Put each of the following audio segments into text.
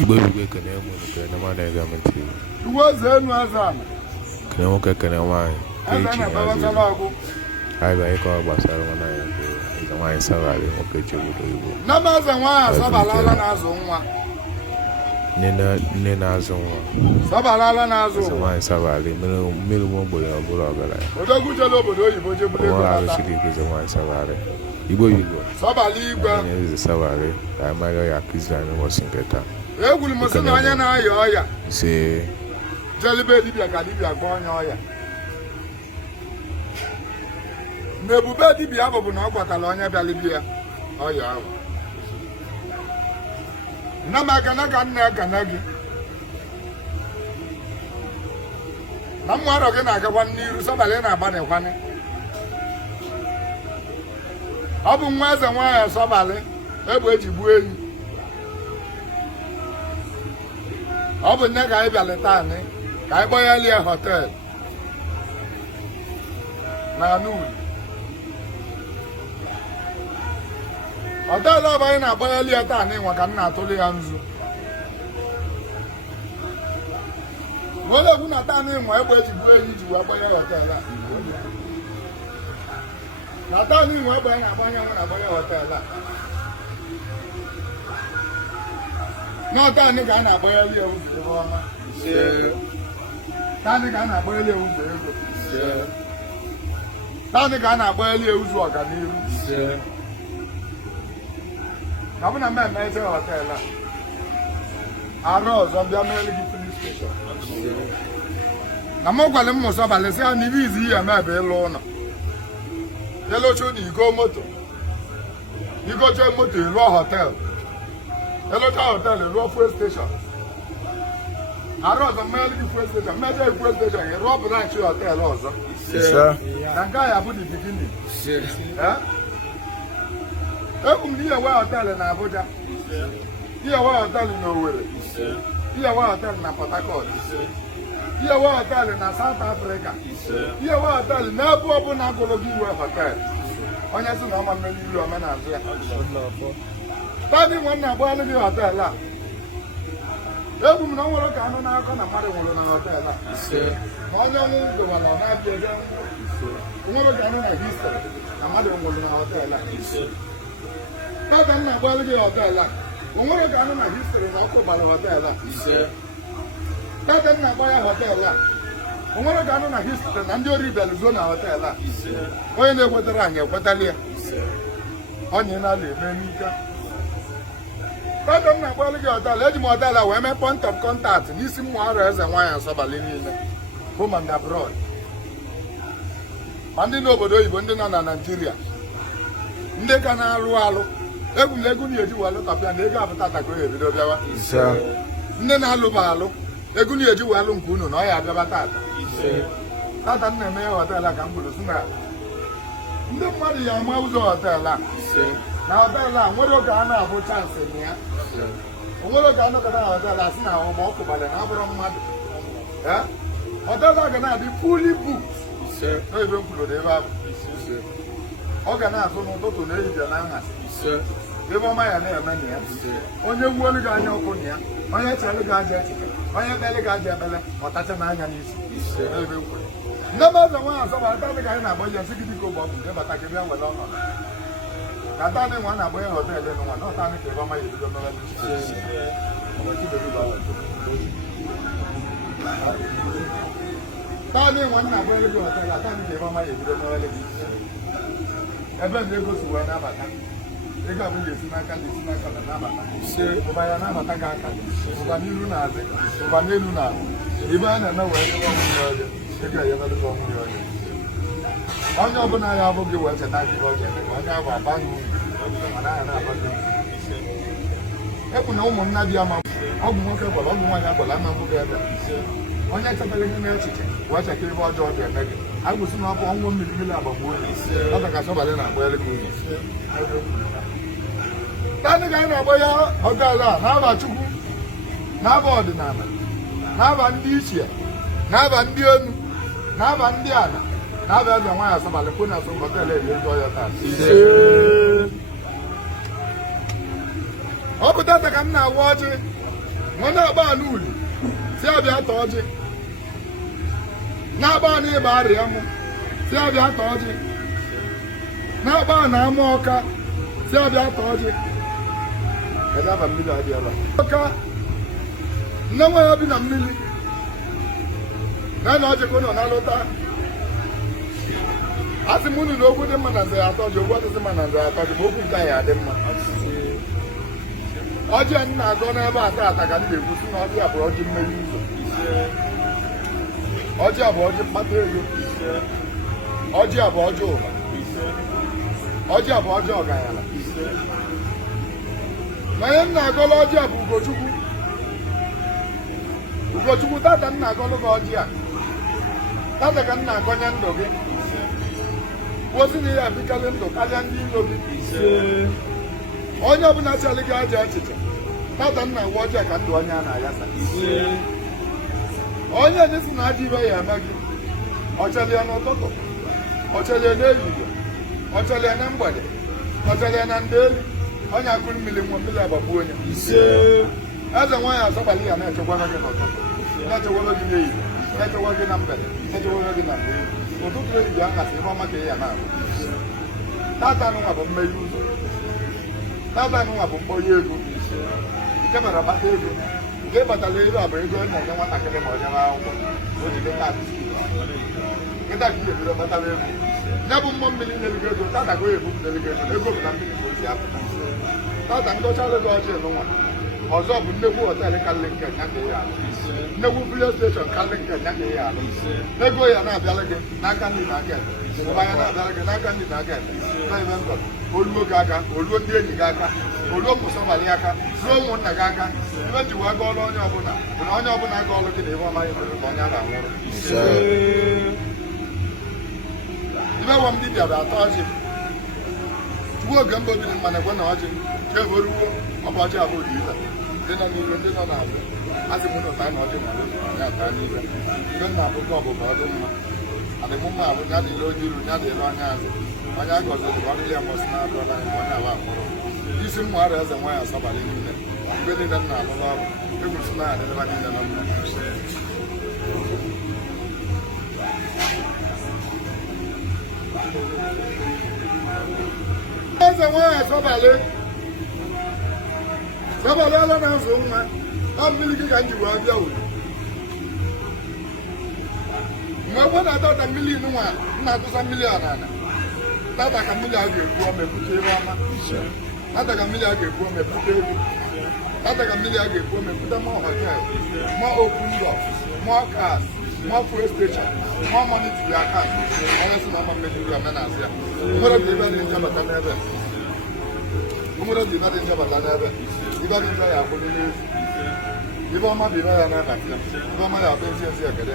Igbo kene mu kene ma na ga menti. Uwe zenu azana. Kene mo kene wine. Azana baba salago. Ai ba iko gbasara wana ya ko. Ika wine sabale mo ke chebu do Igbo. Na maza nwa sabalala na azu nwa. Nne na azụ nwa. Sabalala na azụ. Wine sabale mmiri mo gbo ya bụrụ ọgara ya. Odogu jelo obodo oyibo jebule ko ala siri ko wine sabale. Igbo Sabali igwe. Eze sabale. Ka ma ya kizana mo sinketa. Egwuru m sị na onye na-aya ọya si jelibe dibịa ka dibịa gwa onye ọya. Na ebube dibịa bụ na ọ gwatara onye bịalibịa ọya ahụ. Nna m ekene ka nna ekene gị. Na mmụ arọ gị na-agakwa n'iru Sabali na-agbanịkwanị. Ọ bụ nwa eze nwaanyị Sabali egbe eji gbuo enyi. Ọ bụ nne ka anyị bịara taa anyị ka anyị gbaghalie họteelụ na Anuri. Họteelụ ọ bụ anyị na-agbaghalie taa anyị nwa ka m na-atụrụ ya nzu. Wole egwu na taa anyị nwa egbe eji bụrụ enyi ji wee gbanye họteelụ a. Na taa anyị nwa egbe anyị na-agbanye nwa na-agbanye họteelụ a. N'ọta anyị ka a na-agbanyeli ya ụzọ ego ọma. Taanị ka a na-agbanyeli ya ụzọ ego. Taanị ka a na-agbanyeli ya ụzọ ọganihu. Na bụ na mmemme eze họteelụ a. Arụ ọzọ bịa meeli gị filin steshọn. Na mụ gwara m Sabali sị ya na ibe izi ihe eme ebe ịlụ ụlọ. Yelocho na igo moto. Igoche moto ịlụọ họteelụ. Elota hotel ruo fuel station. Arọzọ mmeli gị fuel station, mmejọ fuel station, ị rụọ branch hotel ọzọ. Na nke a bụ the beginning. Ebu m n'ihe wee hotel na Abuja, ihe wee hotel na Owerri, ihe wee hotel na Port Harcourt, ihe wee hotel na South Africa, ihe wee hotel n'ebe ọbụla agụrụ gị iwe hotel. Onye sị na ọma mmeli ilu omenazụ ya. Tadi nwanne agbalị gị họteelụ a. Egwu m na ọ nwere ka anụ n'akọ na mmadụ nwụrụ na họteelụ a. Ma onye nwụ gọvanọ na-abịa ebe o nwere ka anụ na histri na mmadụ nwụrụ na họteelụ a. Tadi nna agbalị gị họteelụ a. O nwere ka anụ na histri na ọkụ gbara họteelụ a. Tadi nna agba ya họteelụ a. O nwere ka anụ na histri na ndị ori bịaluzo na họteelụ a. Onye na-ekwetara anyị ekwetala ya. Onye na-ala eme n'ike. Tadi m na-agbalị gị họteelụ, eji m họteelụ a wee mee point of contact n'isi mmụ arụ eze nwaanyị Sabali niile bụ ma ndị abroad ma ndị n'obodo oyibo ndị nọ na Naịjirịa ndị ka na-alụ alụ egwu na ego na-eji wee lụtọpịa na ego apụtata ka o ebido bịawa. Ndị na-alụba alụ ego na-eji wee alụ nke unu na ọ ya abịaba tata. Tata m na-eme ya họteelụ a ka m bụrụ si na ndị mmadụ ya ama ụzọ họteelụ a. Na họteelụ a nwere oge a na-abụ chansị na ya. O nwere oge a nọkọta na họteelụ a sị na ụgbọ ọkụbalị na abụrụ mmadụ. Họteelụ a ga na-adị fully booked. N'ebe m kwuru ebe ahụ. Ọ ga na-azụ n'ụtụtụ na ehihie na nhasị. Ebe ọma ya na-eme na ya. Onye wuolu gị anya ọkụ na ya. Onye chelụ gị aja echiche. Onye ekpele gị aja ekpele ọtacha n'anya n'isi. N'ebe m kwuru. Nne m eze nwaanyị Sabali Tadi ka anyị na-agba ya nsị gị dịka ụgbọ ọgwụ bata ka bịa nwere ọnọdụ. Ka Tadi nwa na-agba ya họteelụ nwa na ọta ka ebe ọma ya ebido mere Tadi nwa na-agba ego họteelụ a Tadi ka ebe ọma ya ebido mere ebe ndị ego si wee nabata. Ego abụ ya esi n'aka na esi n'aka na nabata. Ụba ya nabata gị aka. Ụba n'iru na azị. Ụba n'elu na azụ. Ibe a na-eme wee dịwa ọmụmụ ya ọjọọ. Ego ya emerụta ọmụmụ ya ọjọọ. Onye ọbụla ya abụghị wee cheta gị ọjọọ eme ka onye ahụ abaghị uru mana ya na-abaghị uru. Ekwu na ụmụnna di ya ma ọ bụ nwoke gwara ọ bụ nwaanyị agwara ama mbụ gị ebe. Onye chetara gị n'echiche wee cheta ebe ọjọọ ga-eme gị. Agwụsị na ọ bụ ọnwụ mmiri mmiri agbagbo oyi. Ọ ka Sabali na-agba ele gị ụzọ. Tadi ka anyị na-agba ya họteelụ a n'aba Chukwu, n'aba ọdịnala, n'aba ndị ichie, n'aba ndị enu, n'aba ndị ala, n'aba eze nwaanyị Sabali kwụ na họteelụ eri ego ya taa. ọ bụ tata ka m na-awa ọjị nwa na-agba n'uli si abịa tọọ ọjị na-agba n'ịba arịa mụ si abịa tọọ ọjị na-agba na ama ọka si abịa tọọ ọjị ọka nne nwa ya bi na mmiri na ọjị ka ụnọ na-alụta asị m unu na okwu dị mma na nze ya atọ ji okwu ọdịsị mma na nze ya atọ ji ma okwu nke anyị adị mma ọjị a na-agọ n'ebe ata ata ka m ga-ekwusi na ọjị a bụ ọjị mmeri ụzọ ọjị a bụ ọjị mkpata ego ọjị a bụ ọjị ụba ọjị a bụ ọjị ọgaranya na ihe m na-agọla ọjị a bụ Ugochukwu tata m na-agọlụ gị ọjị a tata ka m na-agọnye ndụ gị ozi na ya bikarị ndụ karịa ndị ilo gị onye ọbụla chọrọ gị aja achịcha tata m na-awa ọjị a ka ndụ onye a na-ayasa onye n'isi na aja ibe ya eme gị ọchọrọ ya n'ụtụtụ ọchọrọ ya n'ehihie ọchọrọ ya na mgbede ọchọrọ ya na ndeli onye akụrụ mmiri nwa mmiri agbagbuo onye eze nwaanyị azọbali ya na-echekwara gị n'ụtụtụ na-echekwara gị n'ehihie na-echekwara gị na mgbede na-echekwara gị na mmiri ụtụtụ ehihie aghasị ihe ọma ka ị ya na-abụ tata nwa bụ mmeri ụzọ tata nwa bụ mkpọnye ego nke mere ọkpata ego nke ịbatara ego a bụ ego na-enye nwatakịrị ma ọ jere akwụkwọ nkịta ka ị ga-ebido kpatara ego ya bụ mmụọ mmiri na-erigo ego tata ka oyi ebu na-erigo ego bụ na mmiri ka o si apụta tata ngọchalụ gị ọchị n'ụwa ọzọ bụ nnekwu họteelụ karịrị nke ya ka ya alụ nnekwu filio steshọn karịrị nke ya ka ya alụ ego ya na-abịara gị n'aka ndị na-aka mmanya na-abịara gị n'aka ndị na-aka na-eme mbọ oluo gị aka oluo ndị enyi gị aka oluo mụsọbalị aka ruo ụmụnna gị aka ibe njiwa aga ọrụ onye ọbụla bụ na onye ọbụla aga ọrụ gị na ebe ọmaghị mere ka onye a na-anwụrụ ibe gwa m dibịa bụ atọ ọjị tupu oge mba obiri mma na-ekwe na ọjị ka eweruo ọbọchị abụọ dị ibe ndị nọ n'ibe ndị nọ n'azụ asị m ụlọta na ọjị nwere ya taa n'ibe ibe nna abụkọ ọbụba ọ dị mma adịmụ mma abụ ya dịle onye iru ya dịle onye azụ onye a gọziri ọ dịle ya mọsị na-abịala ya onye awa mụrụ isi m nwara eze nwaanyị asọbalị niile mgbe niile m na-alụrụ ọrụ egwusi na ya dịleba niile na mma eze nwaanyị asọbalị ala na-azụ nwa na mmiri gị ka m ji wee bịa uru mgbe egbe na-atọta mmiri nwa m na-atụsa mmiri a n'ala tata ka mmiri a ga-ekwu mepụta ebe ọma tata ka mmiri a ga-ekwu mepụta egwu tata ka mmiri a ga-ekwu mepụta ma họtel ma open door ma cars ma fuel station ma money ya aka onye si na ọma mmiri ya na-azụ ya nwere bụ ebe dị njabata n'ebe nwere bụ ibe dị njabata n'ebe ibe dị ibe ya akwụ n'ime ezi ibe ọma bụ ibe ya na-abata ibe ọma ya abụ ezi ezi ekele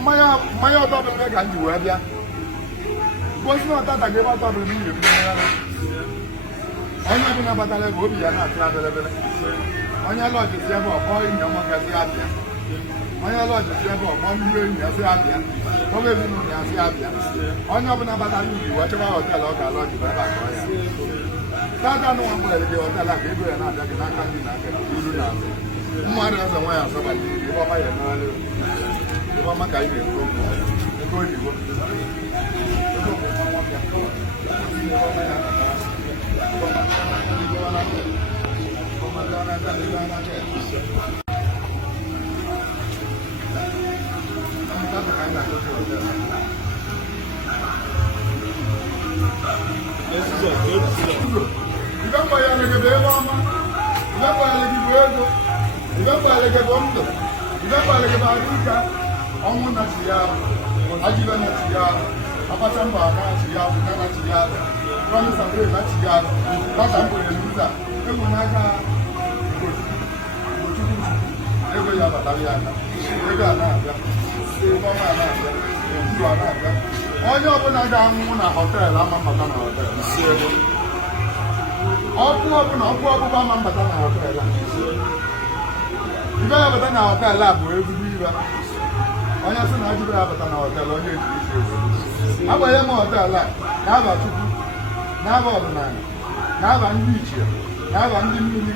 mmanya ọtọ bụrụ ka m ji wee bịa mgbosi na ọtata ga ebe ọtọ bụrụ m iri onye ọbụla batara ebe obi ya na-atụ abịarịbịrị onye lọjisi ebe ọkpọ enyi ọma gasị abịa onye lọjisi ebe ọkpọ mmiri enyi ya sị abịa oge ezinụlọ ya sị abịa onye ọbụla batara ubi wee chọba họteelụ ọ ga-alọji bụ ebe akọ ya tata nụnwa mgbere gị họteelụ a ka ego ya na-abịa gị n'aka ndị na-aka iru na azụ mmadụ eze nwa ya asọbalị ebe ọma ya emerala ebe ọma ka anyị na-ekwu okwu ego oyibo ọnwụ na chi ya ajịba na chi ya abacha mba na chi ya na chi ya promise and na chi ya nwata mgbere n'ụzọ egwu n'aka ego ya batara ya aka ego a na-abịa ego ọma a na-abịa ndụ a na-abịa onye ọbụla ga-anwụ na họteelụ ama mbata na họteelụ ọkụ ọgbụgba ama mbata na họteelụ ibe ya bata na họteelụ a bụ ezigbo ibe onye sị na ajụbe ya bata na họteelụ onye ejiri isi ewu agbanye m họteelụ a na-aba Chukwu na-aba ọdịnala na-aba ndị ichie na-aba ndị mmiri